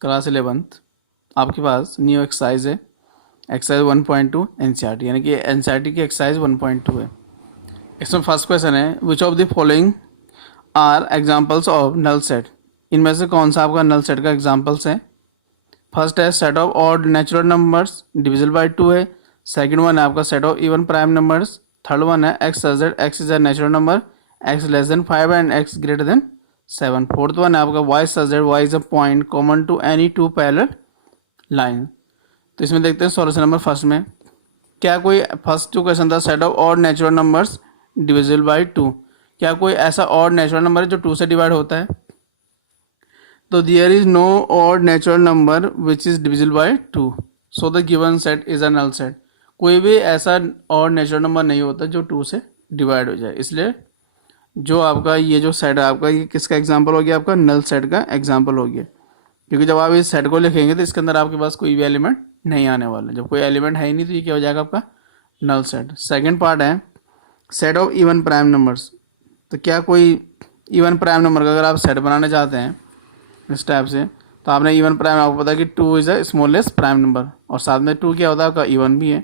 Class 11th आपके पास new exercise है, exercise 1.2 NCERT, यानी कि एनसीईआरटी की एक्सरसाइज 1.2 है। इसमें फर्स्ट क्वेश्चन है, which of the following are examples of null set. इनमें से कौन सा आपका नल सेट का एग्जाम्पल्स है। फर्स्ट है set of odd natural numbers divisible by 2 है। सेकंड वन है आपका set of even prime numbers. Third one है x such x is a natural number, x less than 5 and x greater than 7। Fourth one है आपका y such y is a point common to any two parallel line. तो इसमें देखते हैं solution number first में क्या कोई first जो क्वेश्चन था set of odd natural numbers divisible by 2, क्या कोई ऐसा ऑड नेचुरल नंबर है जो 2 से डिवाइड होता है। तो there is no odd natural number which is divisible by 2, so the given set is a null set. कोई भी ऐसा ऑड नेचुरल नंबर नहीं होता जो 2 से डिवाइड हो जाए, इसलिए जो आपका ये जो सेट है आपका ये किसका एग्जांपल हो गया, आपका नल सेट का एग्जांपल हो गया। क्योंकि जब आप इस सेट को लिखेंगे तो इसके अंदर आपके पास कोई भी एलिमेंट नहीं आने वाला। जब कोई एलिमेंट है ही नहीं तो ये क्या हो जाएगा आपका नल सेट। सेकंड पार्ट है set of even prime numbers. तो क्या कोई इवन प्राइम नंबर का अगर आप सेट बनाना चाहते हैं इस टाइप से, तो आपने इवन प्राइम, आपको पता है कि 2 is a smallest prime number, और साथ में 2 क्या होता है आपका इवन भी है।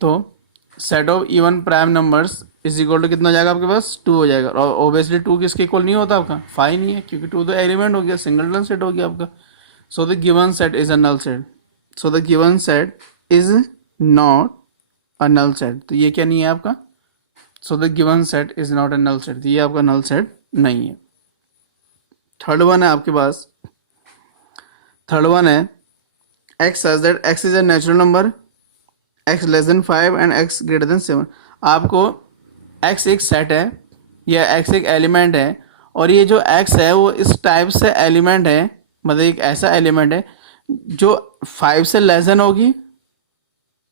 तो set of even prime numbers is equal to कितना हो जाएगा आपके पास 2 हो जाएगा। और ऑब्वियसली 2 किसके इक्वल नहीं होता आपका 5 नहीं है, क्योंकि 2 तो एलिमेंट हो गया, सिंगलटन सेट हो गया आपका। So the given set is a null set. So the given set is not a null set. तो ये क्या नहीं है आपका, so the given set is not a null set, तो ये आपका नल सेट नहीं है। थर्ड वन है आपके पास, थर्ड वन है x such that x is a natural number, x less than 5 and x greater than 7। आपको एक्स एक सेट है या एक्स एक एलिमेंट है, और ये जो एक्स है वो इस टाइप से एलिमेंट है, मतलब एक ऐसा एलिमेंट है जो 5 से लेस देन होगी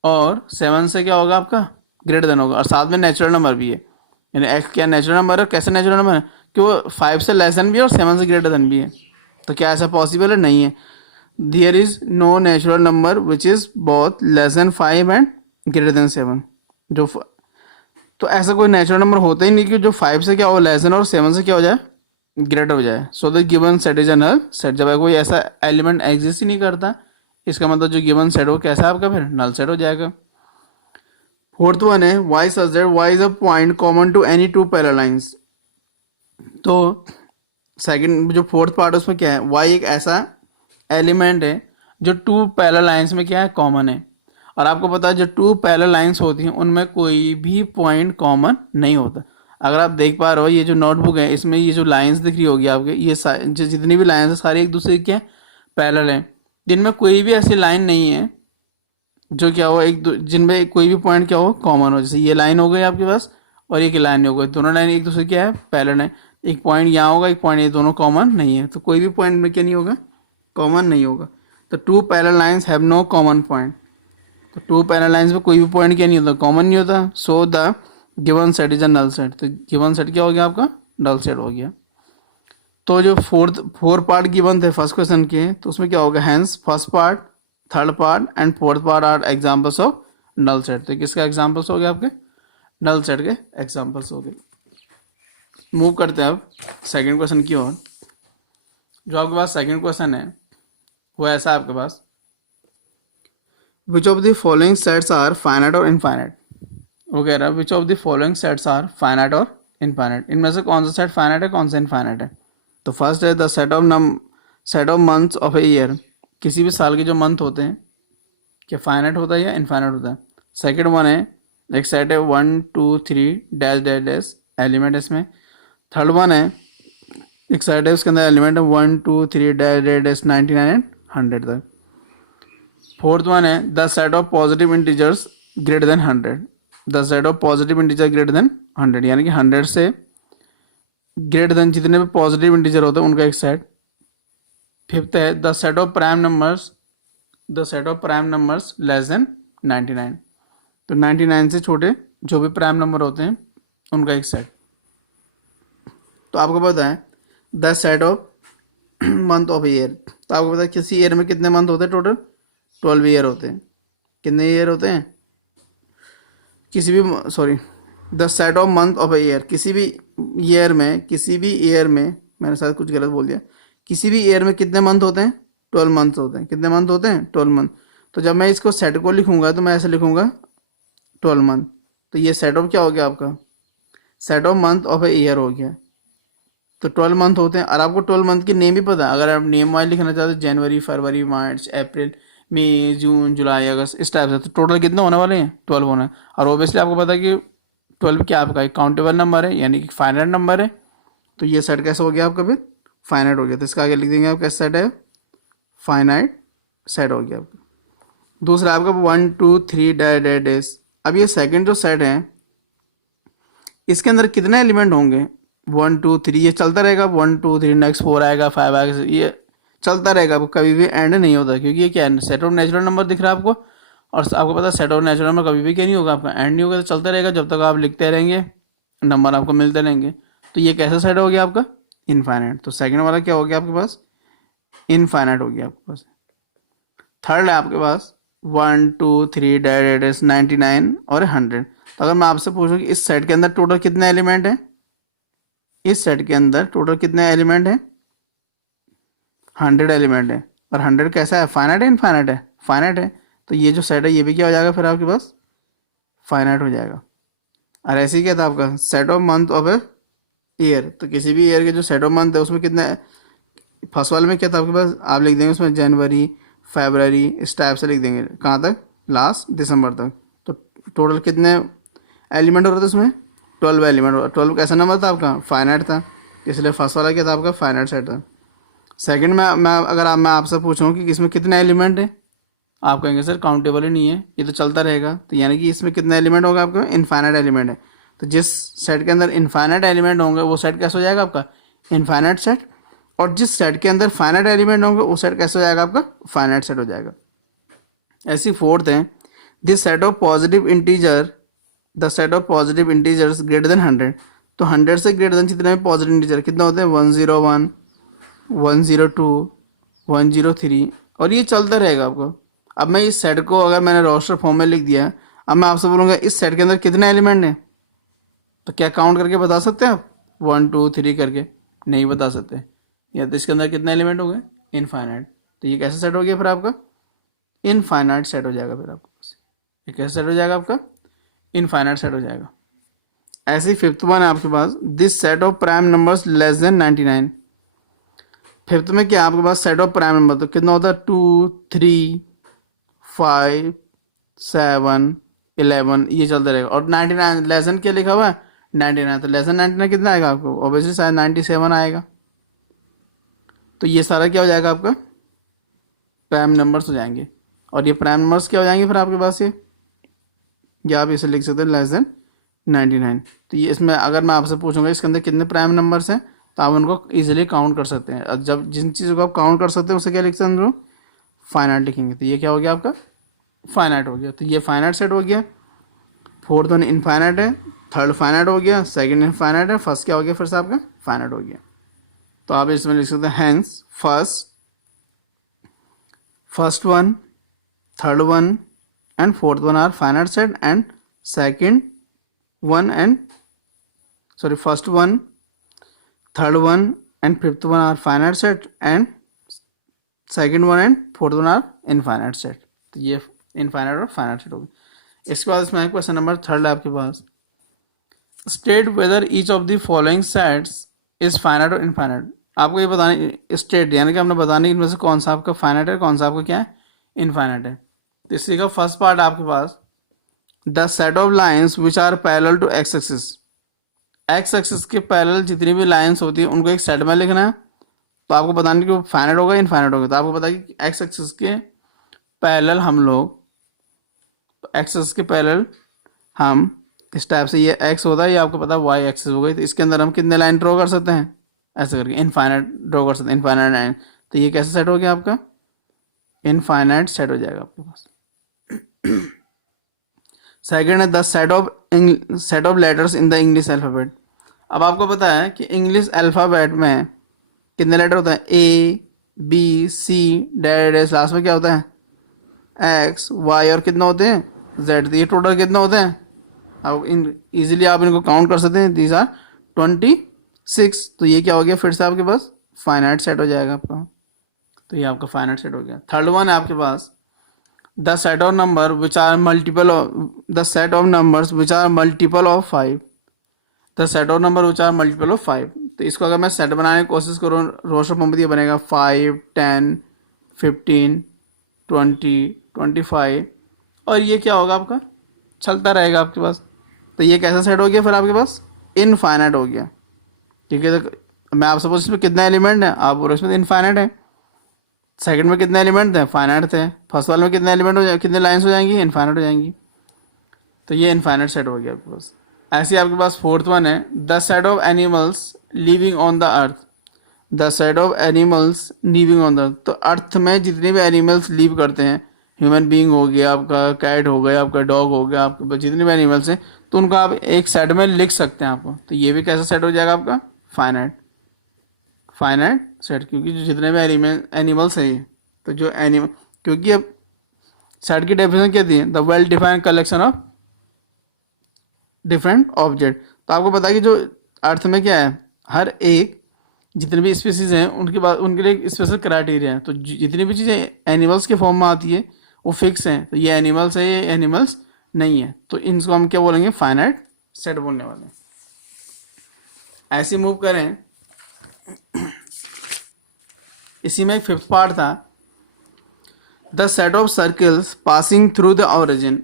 और 7 से क्या होगा आपका ग्रेटर देन होगा, और साथ में नेचुरल नंबर भी है। यानी एक्स क्या नेचुरल नंबर है, कैसे नेचुरल नंबर है कि वो 5 से लेस देन भी है और 7 से ग्रेटर देन भी है। तो क्या ऐसा पॉसिबल है, नहीं है। There is no natural number which is both less than 5 and greater than 7। जो तो ऐसा कोई नेचुरल नंबर होता ही नहीं कि जो 5 से क्या हो लेस देन और 7 से क्या हो जाए ग्रेटर हो जाए। So the given set is a null set. जब कोई ऐसा एलिमेंट एग्जिस्ट ही नहीं करता, इसका मतलब जो गिवन सेट हो कैसा आपका फिर नल सेट हो जाएगा। फोर्थ वन है Y such that Y is a point common to any two parallel lines. तो सेकंड जो फोर्थ पार्ट उसमें क्या है, वाई एक ऐसा एलिमेंट है जो 2 पैरेलल लाइंस में क्या है कॉमन है। और आपको पता है जो 2 पैरेलल लाइंस होती हैं उनमें कोई भी पॉइंट कॉमन नहीं होता। अगर आप देख पा रहे हो ये जो नोटबुक है इसमें ये जो लाइंस दिख रही होगी आपके, ये जितनी भी लाइंस है सारी एक दूसरे के पैरेलल हैं, जिनमें कोई भी ऐसी लाइन नहीं है जो क्या हो जिनमें कोई भी पॉइंट क्या हो कॉमन हो। जैसे ये लाइन हो गई आपके पास और ये लाइन हो गई, दोनों लाइन एक दूसरे क्या है पैरेलल है। एक पॉइंट यहाँ होगा, एक पॉइंट ये, दोनों कॉमन नहीं है, तो कोई भी पॉइंट में क्या नहीं होगा कॉमन नहीं होगा। तो 2 parallel lines have no common point. तो 2 पैरेलल लाइंस में कोई भी पॉइंट क्या नहीं होता कॉमन नहीं होता। So the given set is a null set. तो गिवन सेट क्या हो गया आपका नल सेट हो गया। तो जो फोर पार्ट गिवन थे फर्स्ट क्वेश्चन के, तो उसमें क्या होगा hence first part, third part and fourth part are examples of null set. तो किसका एग्जांपल्स हो गए आपके नल सेट के एग्जांपल्स हो गए। मूव करते हैं अब सेकंड क्वेश्चन की ओर। जो आपके पास सेकंड क्वेश्चन है वो ऐसा है आपके पास, which of the following sets are finite और इनफाइनाइट। वो कह रहा है which of the following sets are finite और इनफाइनाइट। इनमें से कौन सा सेट फाइनाइट है कौन सा इनफाइनाइट है। तो फर्स्ट है the set of months of a year. किसी भी साल के जो मंथ होते हैं क्या फाइनाइट होता है या इनफाइनाइट होता है। सेकंड वन है एक सेट है 1 2 3 डैश डैश डैश एलिमेंट इसमें। थर्ड वन है एक सेट है उसके अंदर एलिमेंट है 1 2 3 डैश डैश डैश 99 एंड 100 तक। फोर्थ वन है the set of positive integers greater than 100। The set of positive integer greater than 100 यानी कि 100 से ग्रेटर देन जितने भी पॉजिटिव इंटीजर होते हैं उनका एक सेट। फिफ्थ है the set of prime numbers less than 99। तो 99 से छोटे जो भी प्राइम नंबर होते हैं उनका एक सेट। तो आपको पता है the set of month of year. तो आपको पता है किसी ईयर में कितने मंथ होते हैं टोटल 12 ईयर होते हैं। कितने ईयर होते हैं किसी भी sorry the set of month of a year. किसी भी ईयर में मैंने शायद कुछ गलत बोल दिया, किसी भी ईयर में कितने मंथ होते हैं? 12 मंथ होते हैं। कितने मंथ होते हैं? 12 मंथ। तो जब मैं इसको सेट को लिखूंगा तो मैं ऐसे लिखूंगा 12 मंथ। तो ये सेट ऑफ क्या हो गया आपका? Set of month of a year हो गया। तो 12 मंथ होते हैं और आपको 12 मंथ की नेम भी पता है। अगर आप नेम वाइज लिखना चाहते हो जनवरी, फरवरी, मार्च, अप्रैल, मई, जून, जुलाई, अगस्त, इस टाइप से, तो टोटल कितने होने वाले हैं? 12 होना है। और ओबियसली आपको पता है कि 12 क्या आपका एक काउंटेबल नंबर है, यानी कि फाइनाइट नंबर है। तो ये सेट कैसे हो गया आपका? फिर फाइनाइट हो गया। तो इसका आगे लिख देंगे आप कैसे सेट है? फाइनाइट सेट हो गया आपका। दूसरा आपका 1 2 3 डेज। अब ये सेकंड जो सेट है इसके अंदर कितने एलिमेंट होंगे? 1 2 3, ये चलता रहेगा। 1 2 3 नेक्स्ट 4 आएगा, 5 आएगा, ये चलता रहेगा, आपको कभी भी एंड नहीं होता, क्योंकि ये क्या है? सेट ऑफ नेचुरल नंबर दिख रहा है आपको, और आपको पता है सेट ऑफ नेचुरल नंबर कभी भी क्या नहीं होगा आपका? एंड नहीं होगा। तो चलता रहेगा जब तक आप लिखते रहेंगे, नंबर आपको मिलते रहेंगे। तो ये कैसा सेट हो गया आपका? इनफाइनाइट। तो सेकंड वाला क्या हो गया आपके पास? इनफाइनाइट हो गया आपके पास। थर्ड है आपके पास 1 2 3 डेज 99 और 100। तो अगर मैं आपसे पूछूं कि इस सेट के अंदर टोटल कितने एलिमेंट हैं? इस सेट के अंदर टोटल कितने एलिमेंट हैं? 100 एलिमेंट है। और 100 कैसा है? फाइनाइट है इनफाइनाइट है? फाइनाइट है। तो ये जो सेट है ये भी क्या हो जाएगा फिर आपके पास? फाइनाइट हो जाएगा। और ऐसे ही क्या था आपका? Set of month of a year. तो किसी भी ईयर के जो सेट ऑफ मंथ है उसमें कितने, फर्स्ट वाले में क्या था आपके पास? आप लिख देंगे उसमें जनवरी, फरवरी, इस टाइप से लिख देंगे। कहाँ तक? लास्ट दिसंबर तक। तो टोटल कितने एलिमेंट हो रहे थे उसमें? 12 एलिमेंट। 12 कैसा नंबर था आपका? फाइनाइट था। इसलिए फर्स्ट वाला क्या था आपका? फाइनाइट सेट था। सेकंड में मैं आपसे पूछूं कि इसमें कितने एलिमेंट हैं, आप कहेंगे सर काउंटेबल ही नहीं है, ये तो चलता रहेगा। तो यानी कि इसमें कितने एलिमेंट होगा आपका? इनफाइनाइट एलिमेंट है। तो जिस सेट के अंदर इनफाइनाइट एलिमेंट होंगे वो सेट कैसे हो जाएगा आपका? Infinite set. और जिस सेट के अंदर फाइनाइट एलिमेंट होंगे वो सेट कैसे हो जाएगा आपका? फाइनाइट सेट हो जाएगा। ऐसी फोर्थ है, this set of positive integer, the set of positive integers greater than 100। तो 100 से ग्रेटर देन जितने पॉजिटिव इंटीजर कितने होते हैं? 101, 102, 103, और ये चलता रहेगा आपको। अब मैं इस सेट को अगर मैंने रोस्टर फॉर्म में लिख दिया, अब मैं आपसे बोलूँगा इस सेट के अंदर कितने एलिमेंट हैं, तो क्या काउंट करके बता सकते हैं आप? 1 2 3 करके नहीं बता सकते। या तो इसके अंदर कितने एलिमेंट हो गए? इनफाइनाइट। तो ये कैसा सेट हो गया फिर आपका? इनफाइनाइट सेट हो जाएगा फिर आपके पास। ये कैसा सेट हो जाएगा आपका? इनफाइनाइट सेट हो जाएगा। ऐसे ही फिफ्थ वन है आपके पास, this set of prime numbers less than 99। Fifth में क्या आपके पास? Set of prime number. तो कितना होता है? 2 3 5 7 11, ये चलता रहेगा। और 99 लेस देन क्या लिखा हुआ है? 99। तो लेस देन 99 कितना आएगा आपको? ऑब्वियसली शायद 97 आएगा। तो ये सारा क्या हो जाएगा आपका? प्राइम नंबर्स हो जाएंगे। और ये प्राइम नंबर्स क्या हो जाएंगे फिर आपके पास? ये या आप इसे लिख सकते हैं लेस देन 99। तो ये इसमें अगर मैं आपसे पूछूंगा इसके अंदर कितने प्राइम नंबर्स हैं, तो आप उनको इजीली काउंट कर सकते हैं। और जब जिन चीज़ों को आप काउंट कर सकते हैं उसे क्या लिख सकते हैं? फाइनाइट लिखेंगे। तो ये क्या हो गया आपका? फाइनाइट हो गया। तो ये फाइनाइट सेट हो गया। फोर्थ वन इनफाइनाइट है, थर्ड फाइनाइट हो गया, सेकंड इनफाइनाइट है, फर्स्ट क्या हो गया फिर से आपका? फाइनाइट हो गया। तो आप इसमें लिख सकते हैं hence first one, third one and fourth one are finite set, and second one and first one, third one and fifth one are finite set, and second one and fourth one are infinite set. तो ये infinite और finite set हो गया। इसके बाद इसमें question number third है आपके पास, state whether each of the following sets is finite और इनफाइनाइट। आपको ये बताने, स्टेट यानी कि हमने बताने इनमें से कौन सा आपका फाइनाइट है, कौन सा आपका क्या है? इनफाइनाइट है। तो इसी का फर्स्ट पार्ट आपके पास, the set of lines which are parallel to x axis. X axis के पैरेलल जितनी भी लाइन्स होती है उनको एक सेट में लिखना है। तो आपको बताने कि वो फाइनाइट होगा इनफाइनाइट होगा। तो आपको पता है कि एक्स एक्सिस के पैरेलल हम लोग, तो एक्स एक्सिस के पैरेलल हम इस टाइप से, ये एक्स होता है, ये आपको पता है वाई एक्सिस हो गई। तो इसके अंदर हम कितने लाइन ड्रॉ कर सकते हैं? ऐसे करके इनफाइनाइट ड्रॉ कर सकते हैं, इनफाइनाइट लाइन। तो ये कैसे सेट हो गया आपका? इनफाइनाइट सेट हो जाएगा आपके पास। सेकेंड है the set of letters in the English alphabet. अब आपको पता है कि इंग्लिश अल्फ़ाबेट में कितने लेटर होते हैं? A B C dash, last में क्या होता है? एक्स वाई, और कितना होते हैं? जेड। तो ये टोटल कितने होते हैं? अब इजीली आप इनको काउंट कर सकते हैं। These are 26। तो ये क्या हो गया फिर से आपके पास? फाइनाइट सेट हो जाएगा आपका। तो ये आपका फाइनाइट सेट हो गया। थर्ड वन है आपके पास the set of number which are multiple the set of numbers which are multiple of 5, the set of number which are multiple of 5। तो इसको अगर मैं सेट बनाने की कोशिश करूँ, रोस्टर फॉर्म में ये बनेगा 5, 10, 15, 20, 25, और ये क्या होगा आपका, चलता रहेगा आपके पास। तो ये कैसा सेट हो गया फिर आपके पास, इनफाइनाइट हो गया। ठीक है, तो मैं आप सपोज इसमें कितना एलिमेंट है, आप बोलो इसमें इनफाइनाइट है। सेकंड में कितने एलिमेंट थे, फाइनाइट थे। फर्स्ट वाले में कितने एलिमेंट हो जाए, कितने लाइन्स हो जाएंगी, इनफाइनाइट हो जाएंगी। तो ये इनफाइनाइट सेट हो गया आपके पास। ऐसे ही आपके पास फोर्थ वन है the set of animals living on the earth, the set of animals living on the earth. तो अर्थ में जितने भी एनिमल्स लिव करते हैं, ह्यूमन बीइंग हो गया आपका, कैट हो गया आपका, डॉग हो गया आपके, जितने भी एनिमल्स हैं, तो उनको आप एक सेट में लिख सकते हैं आपको। तो ये भी कैसा सेट हो जाएगा आपका, फाइनाइट, फाइनाइट सेट, क्योंकि जो जितने भी एनिमल्स हैं ये, तो जो एनिमल, क्योंकि अब सेट की डेफिनेशन क्या दी है, the well defined collection of different object. तो आपको पता है कि जो अर्थ में क्या है, हर एक जितने भी स्पीसीज हैं उनके बाद उनके लिए एक स्पेशल क्राइटेरिया है। तो जितनी भी चीज़ें एनिमल्स के फॉर्म में आती है वो फिक्स हैं। तो ये एनिमल्स है, ये एनिमल्स नहीं है, तो इनको हम क्या बोलेंगे, फाइनाइट सेट बोलने वाले हैं। ऐसे मूव करें, इसी में एक फिफ्थ पार्ट था the set of circles passing through the origin.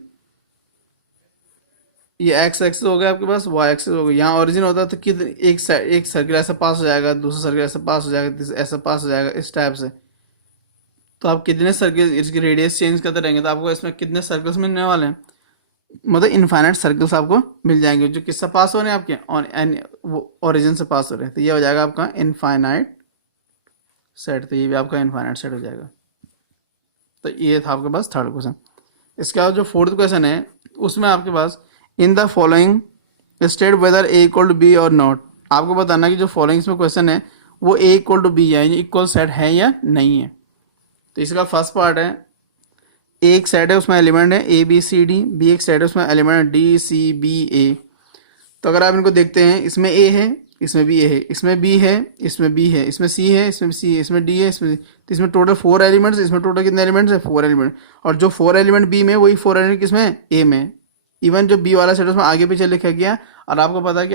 ये एक्स एक्सिस हो गया आपके पास, वाई एक्सिस हो गया। यहाँ ओरिजिन होता है तो कितने एक सर्कल ऐसा पास हो जाएगा, दूसरा सर्कल ऐसा पास हो जाएगा, ऐसा पास हो जाएगा, इस टाइप से। तो आप कितने सर्कल, इसकी रेडियस चेंज करते रहेंगे तो आपको इसमें कितने सर्कल्स मिलने वाले हैं, मतलब इनफाइनाइट सर्कल्स आपको मिल जाएंगे जो किससे पास हो रहे हैं आपके, वो ओरिजिन से पास हो रहे हैं। तो ये हो जाएगा आपका इनफाइनाइट सेट। तो ये भी आपका इनफाइनाइट सेट हो जाएगा। तो ये था आपके पास थर्ड क्वेश्चन। इसके बाद जो फोर्थ क्वेश्चन है उसमें आपके पास in the following state whether A equal to B और नॉट। आपको बताना कि जो फॉलोइंग इसमें क्वेश्चन है वो ए इक्वल टू बी है, इक्वल सेट है या नहीं है। तो इसका फर्स्ट पार्ट है, एक सेट है उसमें एलिमेंट है A B C D, B एक सेट है उसमें एलिमेंट है डी सी बी ए। तो अगर आप इनको देखते हैं, इसमें ए है, इसमें भी ए है, इसमें बी है, इसमें बी है, इसमें सी है, इसमें सी है, इसमें डी है, इसमें, तो इसमें टोटल 4 एलिमेंट्स। इसमें टोटल कितने एलिमेंट्स है, 4 एलिमेंट। और जो 4 एलिमेंट बी में, वही 4 एलिमेंट किसमें, ए में। इवन जो बी वाला सेट है उसमें आगे पीछे लिखा गया। और आपको पता है कि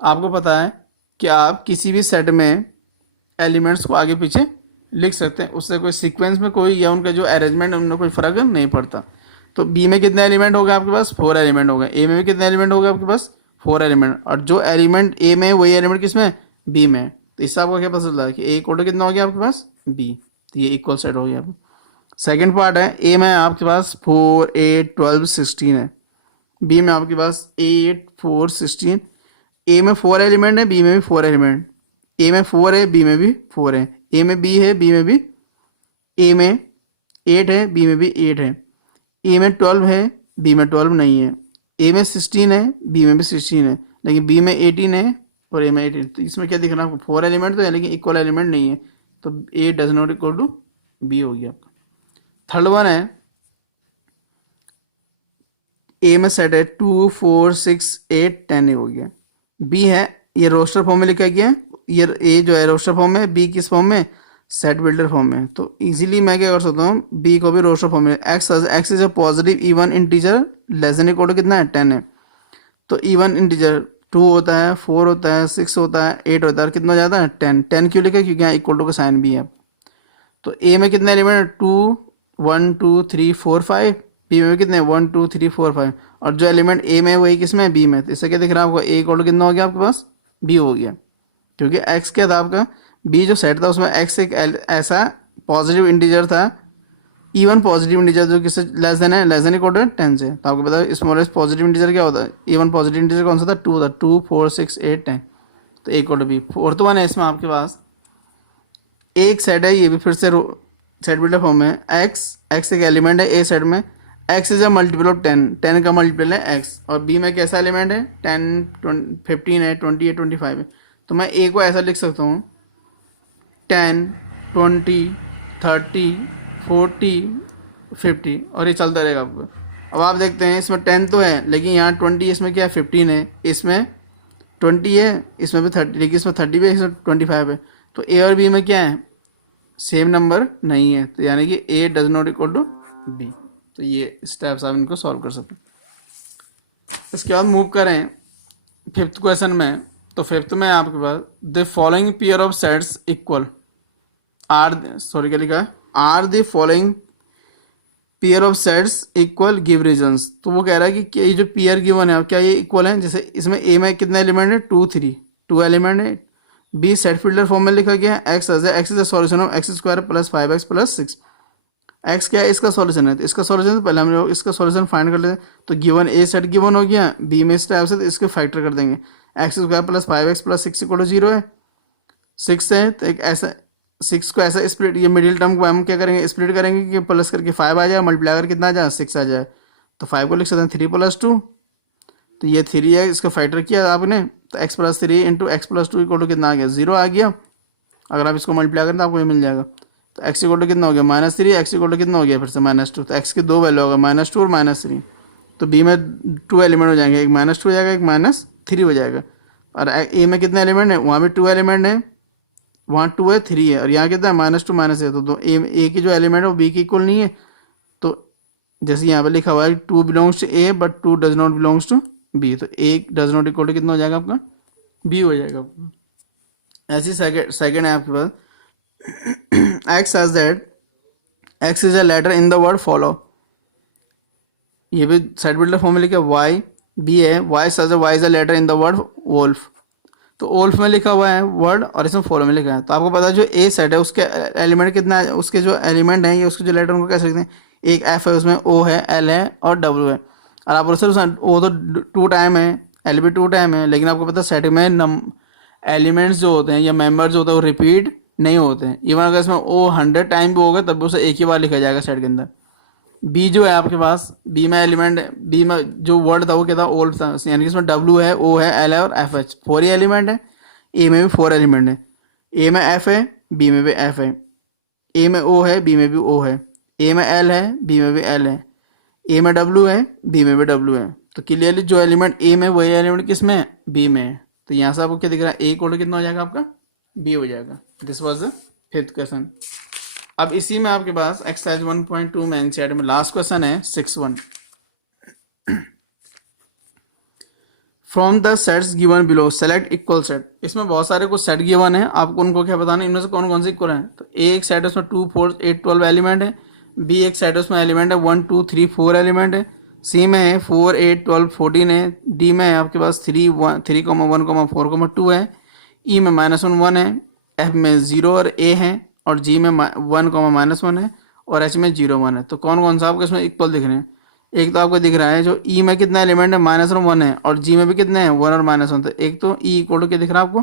आपको पता है कि आप किसी भी सेट में एलिमेंट्स को आगे पीछे लिख सकते हैं, उससे कोई सीक्वेंस में कोई या उनका जो अरेंजमेंट है उनमें कोई फर्क नहीं पड़ता। तो बी में कितने एलिमेंट हो गए आपके पास, 4 एलिमेंट हो गए। ए में भी कितने एलिमेंट हो गए आपके पास, 4 एलिमेंट। और जो एलिमेंट ए में वही एलिमेंट किसमें, बी में। तो इससे आपको क्या पता चलता है कि ए इक्वल टू कितना हो गया आपके पास, बी। तो ये इक्वल सेट हो गया। सेकेंड पार्ट है, ए में आपके पास 4, 8, 12, 16 है। बी में आपके पास 8, 4, 16। ए में 4 एलिमेंट है, बी में भी 4 एलिमेंट। ए में 4 है, बी में भी 4 है। ए में बी है, बी में भी, ए में 8 है, बी में भी 8 है। ए में 12 है, बी में 12 नहीं है। ए में 16 है, बी में भी 16 है, लेकिन बी में 18 है और ए में 18। तो इसमें क्या दिख रहा है आपको, 4 एलिमेंट तो है लेकिन इक्वल एलिमेंट नहीं है। तो A does not equal to B हो गया आपका। थर्ड वन है, ए में सेट है 2, 4, 6, 8, 10 हो गया। बी है, ये रोस्टर फॉर्म में लिखा गया है, ये ए जो है रोस्टर फॉर्म में, बी किस फॉर्म में, सेट बिल्डर फॉर्म में। तो इजीली मैं क्या कर सकता हूँ, बी को भी रोस्टर फॉर्म में, x is a positive even integer less than equal to कितना है, 10 है। तो इवन इंटीजर 2 होता है, 4 होता है, 6 होता है, 8 होता है, कितना हो जाता है 10। 10 क्यों लिखा, क्योंकि यहाँ इक्वल टू का साइन भी है। तो ए में कितने एलिमेंट है, 2, 1, 2, 3, 4, 5। बी में कितने, 1, 2, 3, 4, 5। और जो एलिमेंट ए में वही किस में, बी में। तो इससे क्या दिख रहा है आपको, ए इक्वल टू कितना हो गया आपके पास, बी हो गया। क्योंकि एक्स क्या था आपका, बी जो सेट था उसमें एक्स एक ऐसा पॉजिटिव इंटीजर था, इवन पॉजिटिव इंटीजर जो किससे लेस देन है, लेस देन इक्वल टू 10 से। तो आपको पता है स्मॉलेस्ट पॉजिटिव इंटीजर क्या होता है, इवन पॉजिटिव इंटीजर कौन सा था, 2 था। 2, 4, 6, 8, 10। तो A equal to B. Fourth one है इसमें आपके पास, एक सेट है, ये भी फिर से सेट बिल्डर फॉर्म में, एक्स एक एलिमेंट है ए सेट में, x is a multiple of 10, 10 का मल्टीपल है एक्स। और बी में कैसा एलिमेंट है, 10, 15 है, 20 है, 25 है। तो मैं ए को ऐसा लिख सकता हूँ, 10, 20, 30, 40, 50, और ये चलता रहेगा आपको। अब आप देखते हैं इसमें 10 तो है, लेकिन यहाँ 20, इसमें क्या है 15 है, इसमें 20 है, इसमें भी 30, लेकिन इसमें 30 भी है, इसमें 25 है, तो ए और बी में क्या है, सेम नंबर नहीं है, तो यानी कि A does not equal to B. तो ये स्टेप्स आप इनको सॉल्व कर सकते हैं। इसके बाद मूव करें फिफ्थ क्वेश्चन में। तो फिफ्थ में आपके पास the following pair of sets equal are, sorry क्या लिखा है, are the following pair of sets equal give reasons. तो वो कह रहा है कि ये जो पेयर गिवन है क्या ये इक्वल है, जैसे इसमें ए में कितने एलिमेंट है, 2 3, 2 एलिमेंट है। बी सेट फिल्टर फॉर्म में लिखा गया है, x is the solution of x square plus 5x plus 6। X क्या है, इसका सॉल्यूशन है, तो इसका सॉल्यूशन तो पहले हम लोग इसका सॉल्यूशन फाइंड कर लेते हैं। तो गिवन ए सेट गिवन हो गया, बी में इस टाइप से, तो इसके फैक्टर कर देंगे, x square plus 5x plus 6 equal to 0 है, 6 है, तो एक ऐसा 6 को ऐसा स्प्लिट, ये मिडिल टर्म को हम क्या करेंगे, स्प्लिट करेंगे कि प्लस करके 5 आ जाए, मल्टीप्लाई करके कितना आ जाए, 6 आ जाए। तो 5 को लिख सकते हैं 3 + 2, तो ये 3 है, इसका फैक्टर किया आपने, तो x + 3 into x plus 2 equal to कितना आ गया, 0 आ गया। अगर आप इसको मल्टीप्लाई करें तो आपको ये मिल जाएगा। तो x इक्वल टू कितना हो गया, -3, x इक्वल टू कितना हो गया फिर से -2, तो x की दो वैल्यू होगा, -2 और -3। तो b में 2 एलिमेंट हो जाएंगे, एक -2 हो जाएगा, एक -3 हो जाएगा। और a में कितने एलिमेंट है, वहाँ भी 2 एलिमेंट है, वहाँ 2 है, 3 है, और यहाँ कितना है, -2 -1, तो दो a की जो एलिमेंट है वो b की इक्वल नहीं है। तो जैसे यहाँ पे लिखा हुआ है 2 belongs to a but 2 does not belongs to b, तो a does not equal to कितना हो जाएगा आपका, b हो जाएगा। ऐसी सेकेंड है आपके पास, x says that x is a letter in the word follow, ये भी सेट बिल्डर फॉर्म में लिखा y, b है, y says y is a letter in the word wolf, तो wolf में लिखा हुआ है वर्ड और इसमें फॉलो में लिखा है। तो आपको पता है जो a सेट है उसके एलिमेंट कितना है, उसके जो एलिमेंट हैं ये उसके जो लेटर उनको कैसे लिखते हैं, एक f है, उसमें o है, l है और w है। और आप बोल सकते o तो 2 टाइम है, l भी 2 टाइम है, लेकिन आपको पता है सेट में एलिमेंट्स जो होते हैं या मेंबर्स जो होते हैं वो रिपीट नहीं होते हैं। इवन अगर इसमें ओ 100 टाइम भी होगा तब भी उसे एक ही बार लिखा जाएगा सेट के अंदर। बी जो है आपके पास, बी में एलिमेंट, बी में जो वर्ड था वो क्या था, ओल्ड था, यानी कि इसमें डब्ल्यू है, ओ है, एल है और एफ एच, 4 ही एलिमेंट है। ए में भी 4 एलिमेंट है, ए में एफ है, बी में भी एफ है, ए में ओ है, बी में भी ओ है, ए में एल है, बी में भी एल है, ए में डब्ल्यू है, बी में भी डब्ल्यू है। तो क्लियरली जो एलिमेंट ए में वही एलिमेंट किस में है, बी में है। तो यहाँ से आपको क्या दिख रहा है, ए इक्वल कितना हो जाएगा आपका, बी हो जाएगा। This was the fifth question. अब इसी में आपके पास एक्सरसाइज 1.2 में एनसीईआरटी में लास्ट क्वेश्चन है 6.1, from the sets given below select equal set. इसमें बहुत सारे कुछ सेट गिवन है, आपको उनको क्या बताना है, इनमें से कौन कौन से इक्वल है। तो ए एक सेट है उसमें 2 4 8 12 एलिमेंट है, बी एक सेट है उसमें एलिमेंट है 1 2 3 4 एलिमेंट है, सी में है 4 8 12 14 है, डी में है आपके पास 3 1 3 1 4 2 है, ई में -1 1 है, एफ में 0 और ए है, और जी में 1 -1 है, और एच में 0 1 है। तो कौन कौन सा आपको इसमें इक्वल दिख रहे हैं। एक तो आपको दिख रहा है जो ई में कितना एलिमेंट है, -1 1 है, और जी में भी कितने हैं 1 और -1, तो एक तो ई इक्वल टू क्या दिख रहा है आपको